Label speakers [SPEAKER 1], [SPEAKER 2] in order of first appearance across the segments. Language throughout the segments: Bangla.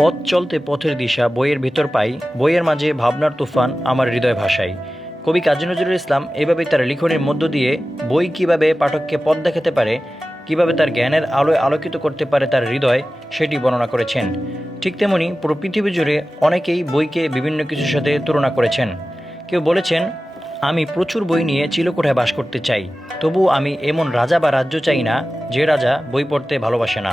[SPEAKER 1] পথ চলতে পথের দিশা বইয়ের ভিতর পাই, বইয়ের মাঝে ভাবনার তুফান আমার হৃদয় ভাষায় কবি কাজী নজরুল ইসলাম এভাবেই তার লিখনের মধ্য দিয়ে বই কীভাবে পাঠককে পথ দেখাতে পারে, কীভাবে তার জ্ঞানের আলোয় আলোকিত করতে পারে তার হৃদয়, সেটি বর্ণনা করেছেন। ঠিক তেমনি পুরো পৃথিবী জুড়ে অনেকেই বইকে বিভিন্ন কিছুর সাথে তুলনা করেছেন। কেউ বলেছেন, আমি প্রচুর বই নিয়ে চিলকোঠায় বাস করতে চাই তবু আমি এমন রাজা বা রাজ্য চাই না, যে রাজা বই পড়তে ভালোবাসে না।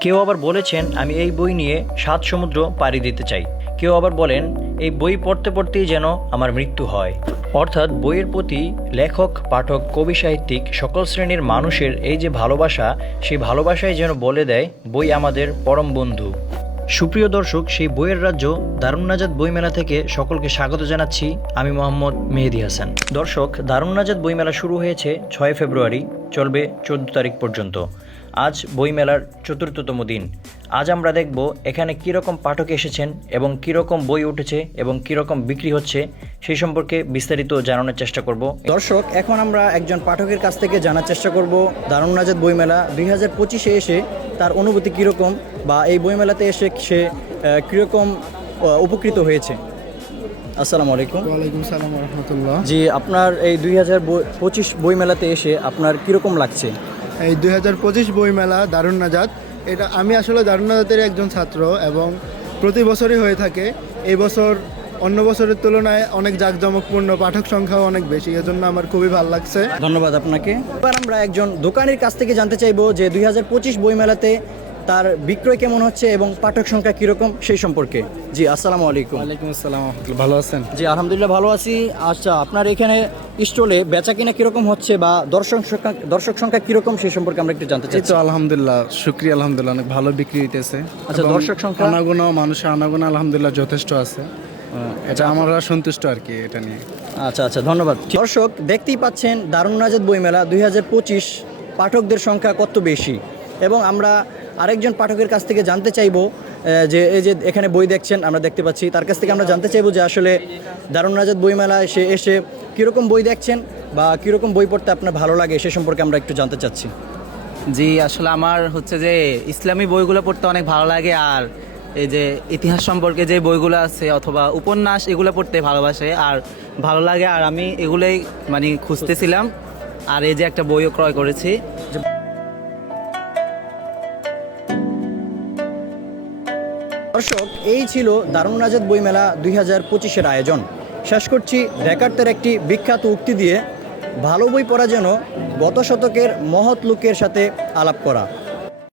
[SPEAKER 1] কেউ আবার বলেছেন, আমি এই বই নিয়ে সাত সমুদ্র পাড়ি দিতে চাই। কেউ আবার বলেন, এই বই পড়তে পড়তেই যেন আমার মৃত্যু হয়। অর্থাৎ বইয়ের প্রতি লেখক, পাঠক, কবি সাহিত্যিক সকল শ্রেণির মানুষের এই যে ভালোবাসা, সেই ভালোবাসাই যেন বলে দেয়, বই আমাদের পরম বন্ধু। সুপ্রিয় দর্শক, সেই বইয়ের রাজ্য দারুন্নাজাদ বইমেলা থেকে সকলকে স্বাগত জানাচ্ছি। আমি মোহাম্মদ মেহেদি হাসান। দর্শক দারুন্নাজাদ বইমেলা শুরু হয়েছে ছয় ফেব্রুয়ারি। চলবে চোদ্দ তারিখ পর্যন্ত। আজ বইমেলার চতুর্থতম দিন। আজ আমরা দেখব এখানে কীরকম পাঠক এসেছেন এবং কীরকম বই উঠেছে এবং কীরকম বিক্রি হচ্ছে, সেই সম্পর্কে বিস্তারিত জানানোর চেষ্টা করব। দর্শক, এখন আমরা একজন পাঠকের কাছ থেকে জানার চেষ্টা করব। দারুন্নাজাদ বইমেলা দুই হাজার পঁচিশে এসে তার অনুভূতি কীরকম বা এই বইমেলাতে এসে সে কীরকম উপকৃত হয়েছে? আসসালামু আলাইকুম।
[SPEAKER 2] ওয়ালাইকুম সালাম রহমতুল্লাহ।
[SPEAKER 1] জি আপনার এই দুই হাজার পঁচিশ বইমেলাতে এসে আপনার কীরকম লাগছে?
[SPEAKER 2] এই দুই হাজার পঁচিশ বইমেলা দারুণ নাজাত। এটা আমি আসলে দারুণ নাজাতের একজন ছাত্র এবং প্রতি বছরই হয়ে থাকে। এই বছর অন্য বছরের তুলনায় অনেক জাঁকজমকপূর্ণ পাঠক সংখ্যাও অনেক বেশি এজন্য আমার খুবই ভালো লাগছে।
[SPEAKER 1] ধন্যবাদ আপনাকে। এবার আমরা একজন দোকানের কাছ থেকে জানতে চাইব যে দুই হাজার পঁচিশ বইমেলাতে তার বিক্রয় কেমন হচ্ছে এবং পাঠক সংখ্যা কীরকম সেই সম্পর্কে? জি আসসালামু আলাইকুম।
[SPEAKER 2] ওয়ালাইকুম আসসালাম ভালো আছেন?
[SPEAKER 1] জি আলহামদুলিল্লাহ ভালো আছি। আচ্ছা আপনার এখানে স্টলে বেচা কিনা কীরকম হচ্ছে বা দর্শক সংখ্যা দর্শক সংখ্যা কীরকম সেই সম্পর্কে আমরা একটু জানতে
[SPEAKER 2] তো আলহামদুলিল্লাহ শুক্রিয়া আলহামদুলিল্লাহ অনেক ভালো বিক্রি হইতেছে।
[SPEAKER 1] আচ্ছা, দর্শক সংখ্যা?
[SPEAKER 2] আনাগোনা মানুষের আনাগোনা আলহামদুলিল্লাহ যথেষ্ট আছে। এটা আমরা সন্তুষ্ট আর কি এটা নিয়ে।
[SPEAKER 1] আচ্ছা আচ্ছা ধন্যবাদ। দর্শক দেখতেই পাচ্ছেন দারুণ নাজাদ বইমেলা। দুই হাজার পঁচিশ পাঠকদের সংখ্যা কত বেশি? এবং আমরা আরেকজন পাঠকের কাছ থেকে জানতে চাইব যে এই যে এখানে বই দেখছেন, আমরা দেখতে পাচ্ছি, তার কাছ থেকে আমরা জানতে চাইব যে আসলে দারুণ নাজাদ বইমেলায় সে এসে কীরকম বই দেখছেন বা কীরকম বই পড়তে আপনার ভালো লাগে, সে সম্পর্কে আমরা একটু জানতে চাচ্ছি।
[SPEAKER 3] জি, আসলে আমার হচ্ছে যে ইসলামী বইগুলো পড়তে অনেক ভালো লাগে, আর এই যে ইতিহাস সম্পর্কে যে বইগুলো আছে অথবা উপন্যাস, এগুলো পড়তে ভালোবাসে, আর ভালো লাগে, আর আমি এগুলোই মানে খুঁজতেছিলাম, আর এই যে একটা বইও ক্রয় করেছি।
[SPEAKER 1] দর্শক, এই ছিল দারুণ আজাদ বইমেলা দুই হাজার পঁচিশের আয়োজন। শেষ করছি ডেকার্তের একটি বিখ্যাত উক্তি দিয়ে, ভালো বই পড়া যেন গত শতকের মহৎ লোকের সাথে আলাপ করা।